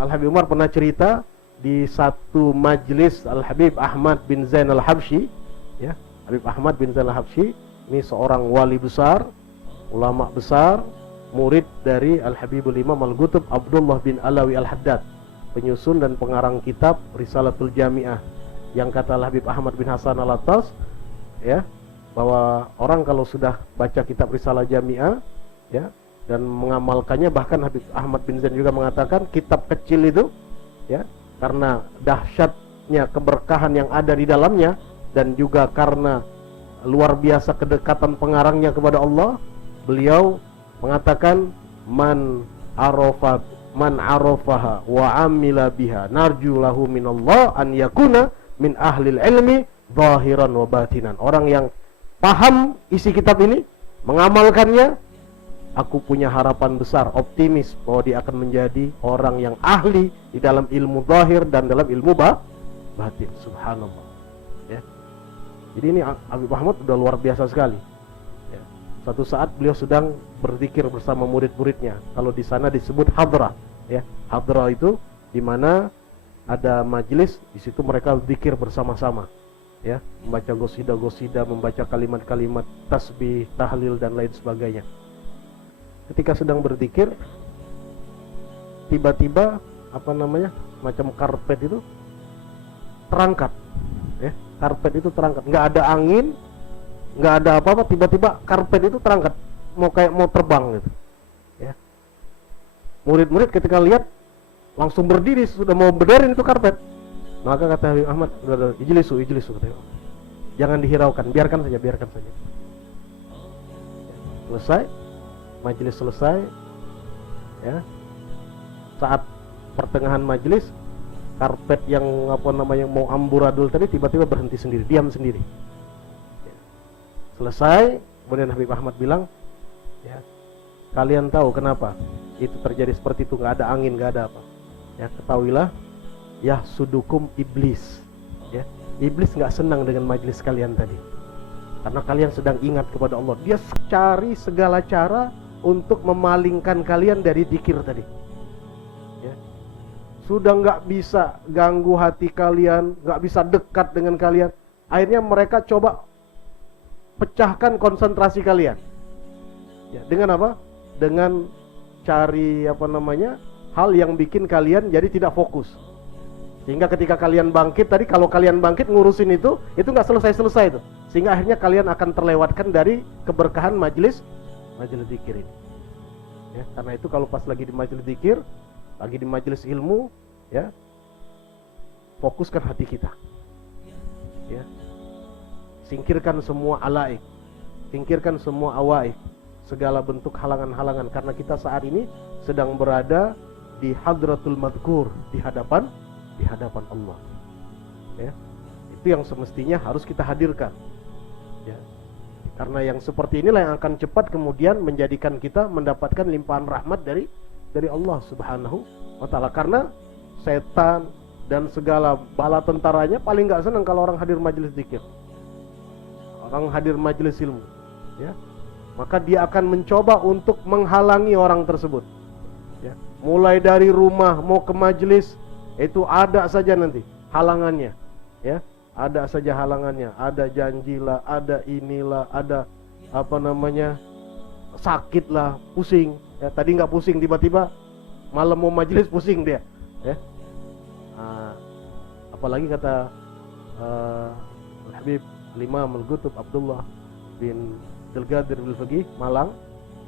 Al-Habib Umar pernah cerita di satu majlis Al-Habib Ahmad bin Zain Al-Habsyi, ya. Habib Ahmad bin Zain Al-Habsyi ini seorang wali besar, ulama besar, murid dari Al-Habibul Imam Al-Qutb Abdullah bin Alawi Al-Haddad, penyusun dan pengarang kitab Risalatul Jami'ah, yang kata Al-Habib Ahmad bin Hasan Al-Attas, ya, bahwa orang kalau sudah baca kitab Risalah Jami'ah, ya, dan mengamalkannya, bahkan Habib Ahmad bin Zain juga mengatakan kitab kecil itu, ya, karena dahsyatnya keberkahan yang ada di dalamnya, dan juga karena luar biasa kedekatan pengarangnya kepada Allah, beliau mengatakan man arafaha wa amila biha narju lahu minallah an yakuna min ahlil ilmi zahiran wa batinan. Orang yang paham isi kitab ini, mengamalkannya, aku punya harapan besar, optimis bahwa dia akan menjadi orang yang ahli di dalam ilmu zahir dan dalam ilmu batin. Subhanallah, ya. Jadi ini Habib Ahmad udah luar biasa sekali, ya. Suatu saat beliau sedang berzikir bersama murid-muridnya. Kalau di sana disebut hadrah, ya. Hadrah itu di mana ada majelis, di situ mereka zikir bersama-sama, ya, membaca gosida-gosida, membaca kalimat-kalimat tasbih, tahlil dan lain sebagainya. Ketika sedang berzikir, tiba-tiba macam karpet itu terangkat, ya, karpet itu terangkat, nggak ada angin, nggak ada apa-apa, tiba-tiba karpet itu terangkat, mau terbang gitu, ya. Murid-murid ketika lihat langsung berdiri, sudah mau berdarin itu karpet. Maka kata Habib Ahmad, ijlisu katanya, jangan dihiraukan, biarkan saja. Selesai, majelis selesai, ya. Saat pertengahan majelis, karpet yang mau amburadul tadi tiba-tiba berhenti sendiri, diam sendiri. Ya. Selesai, kemudian Habib Ahmad bilang, ya, kalian tahu kenapa itu terjadi seperti itu, nggak ada angin, nggak ada apa. Ya, ketahuilah, ya sudukum iblis, ya. Iblis nggak senang dengan majelis kalian tadi, karena kalian sedang ingat kepada Allah. Dia cari segala cara untuk memalingkan kalian dari zikir tadi, ya. Sudah nggak bisa ganggu hati kalian, nggak bisa dekat dengan kalian. Akhirnya mereka coba pecahkan konsentrasi kalian, ya, dengan apa? Dengan cari hal yang bikin kalian jadi tidak fokus. Sehingga ketika kalian bangkit tadi, kalau kalian bangkit ngurusin itu nggak selesai itu. Sehingga akhirnya kalian akan terlewatkan dari keberkahan majelis zikir ini. Ya, karena itu kalau pas lagi di majelis zikir, lagi di majelis ilmu, ya, fokuskan hati kita. Ya. Singkirkan semua alaik, singkirkan semua awaik, segala bentuk halangan-halangan, karena kita saat ini sedang berada di hadratul madhkur, di hadapan Allah, ya. Itu yang semestinya harus kita hadirkan, ya. Karena yang seperti inilah yang akan cepat kemudian menjadikan kita mendapatkan limpahan rahmat dari Allah Subhanahu wa ta'ala. Karena setan dan segala bala tentaranya paling nggak senang kalau orang hadir majelis zikir, orang hadir majelis ilmu, ya. Maka dia akan mencoba untuk menghalangi orang tersebut, ya. Mulai dari rumah mau ke majelis, itu ada saja nanti halangannya, ya. Ada saja halangannya, ada janjilah, ada inilah, ada sakit lah, pusing, ya. Tadi nggak pusing, tiba-tiba malam mau majelis pusing dia, ya. Apalagi kata Habib Imam Al-Qutb Abdullah bin Abdul-Qadir Al-Faqih Malang,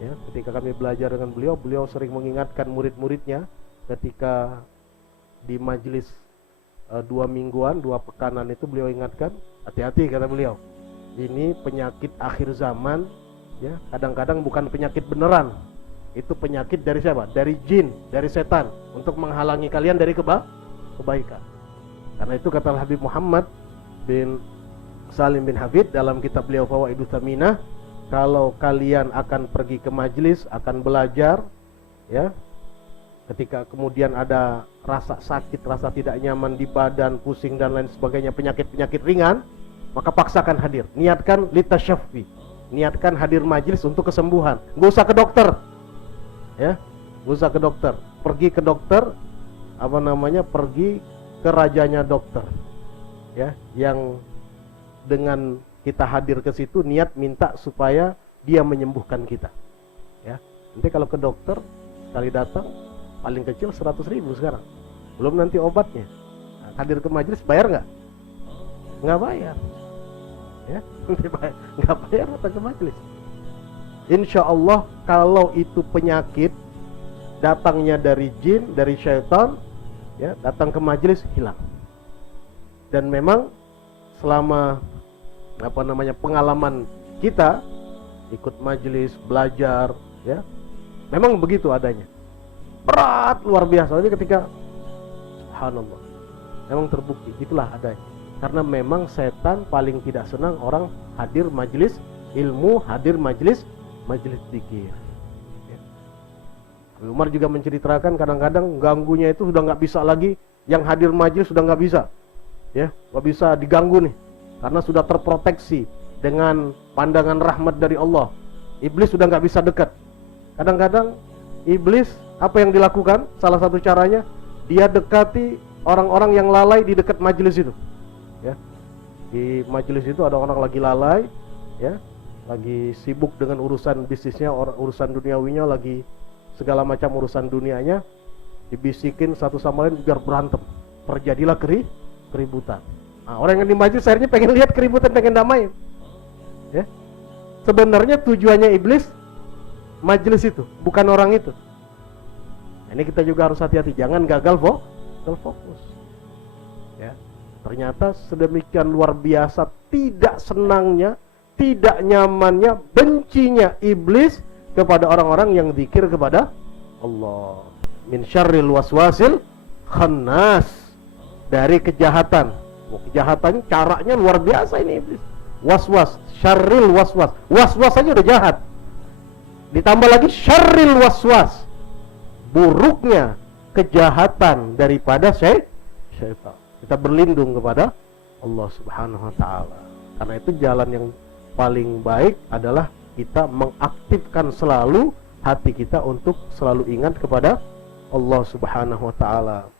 ya, ketika kami belajar dengan beliau sering mengingatkan murid-muridnya ketika di majelis 2 mingguan, 2 pekanan itu beliau ingatkan, hati-hati kata beliau, ini penyakit akhir zaman, ya. Kadang-kadang bukan penyakit beneran, itu penyakit dari siapa? Dari jin, dari setan, untuk menghalangi kalian dari kebaikan. Karena itu kata Habib Muhammad bin Salim bin Hafid dalam kitab beliau Fawaidut Thaminah, kalau kalian akan pergi ke majelis, akan belajar, ya, ketika kemudian ada rasa sakit, rasa tidak nyaman di badan, pusing dan lain sebagainya, penyakit-penyakit ringan, maka paksakan hadir, niatkan litasyafi, niatkan hadir majelis untuk kesembuhan. Nggak usah ke dokter, ya, nggak usah ke dokter. Pergi ke dokter pergi ke rajanya dokter, ya, yang dengan kita hadir ke situ niat minta supaya dia menyembuhkan kita, ya. Nanti kalau ke dokter sekali datang paling kecil 100.000 sekarang, belum nanti obatnya. Nah, hadir ke majelis bayar nggak? Nggak bayar, ya. Nggak bayar datang ke majelis. Insya Allah kalau itu penyakit datangnya dari jin, dari syaitan, ya, datang ke majelis hilang. Dan memang selama pengalaman kita ikut majelis, belajar, ya, memang begitu adanya. Berat luar biasa. Jadi ketika subhanallah, memang terbukti itulah adanya. Karena memang setan paling tidak senang orang hadir majelis ilmu, hadir majelis zikir. Ya. Umar juga menceritakan kadang-kadang ganggunya itu sudah nggak bisa lagi, yang hadir majelis sudah nggak bisa, ya, nggak bisa diganggu nih, karena sudah terproteksi dengan pandangan rahmat dari Allah. Iblis sudah nggak bisa dekat. Kadang-kadang iblis apa yang dilakukan? Salah satu caranya dia dekati orang-orang yang lalai di dekat majelis itu. Ya, di majelis itu ada orang lagi lalai, ya, lagi sibuk dengan urusan bisnisnya, urusan duniawinya, lagi segala macam urusan dunianya, dibisikin satu sama lain biar berantem, terjadilah keributan. Nah, orang yang di majelis akhirnya pengen lihat keributan, pengen damai, ya. Sebenarnya tujuannya iblis majelis itu, bukan orang itu. Nah, ini kita juga harus hati-hati, jangan gagal fokus, ya. Ternyata sedemikian luar biasa tidak senangnya, tidak nyamannya, bencinya iblis kepada orang-orang yang zikir kepada Allah. Min syarril waswasil khannas, dari kejahatan. Kejahatan caranya luar biasa ini iblis. Waswas, syarril waswas. Waswas saja udah jahat. Ditambah lagi syarril waswas, buruknya kejahatan daripada syaitan. Kita berlindung kepada Allah Subhanahu wa taala. Karena itu jalan yang paling baik adalah kita mengaktifkan selalu hati kita untuk selalu ingat kepada Allah Subhanahu wa taala.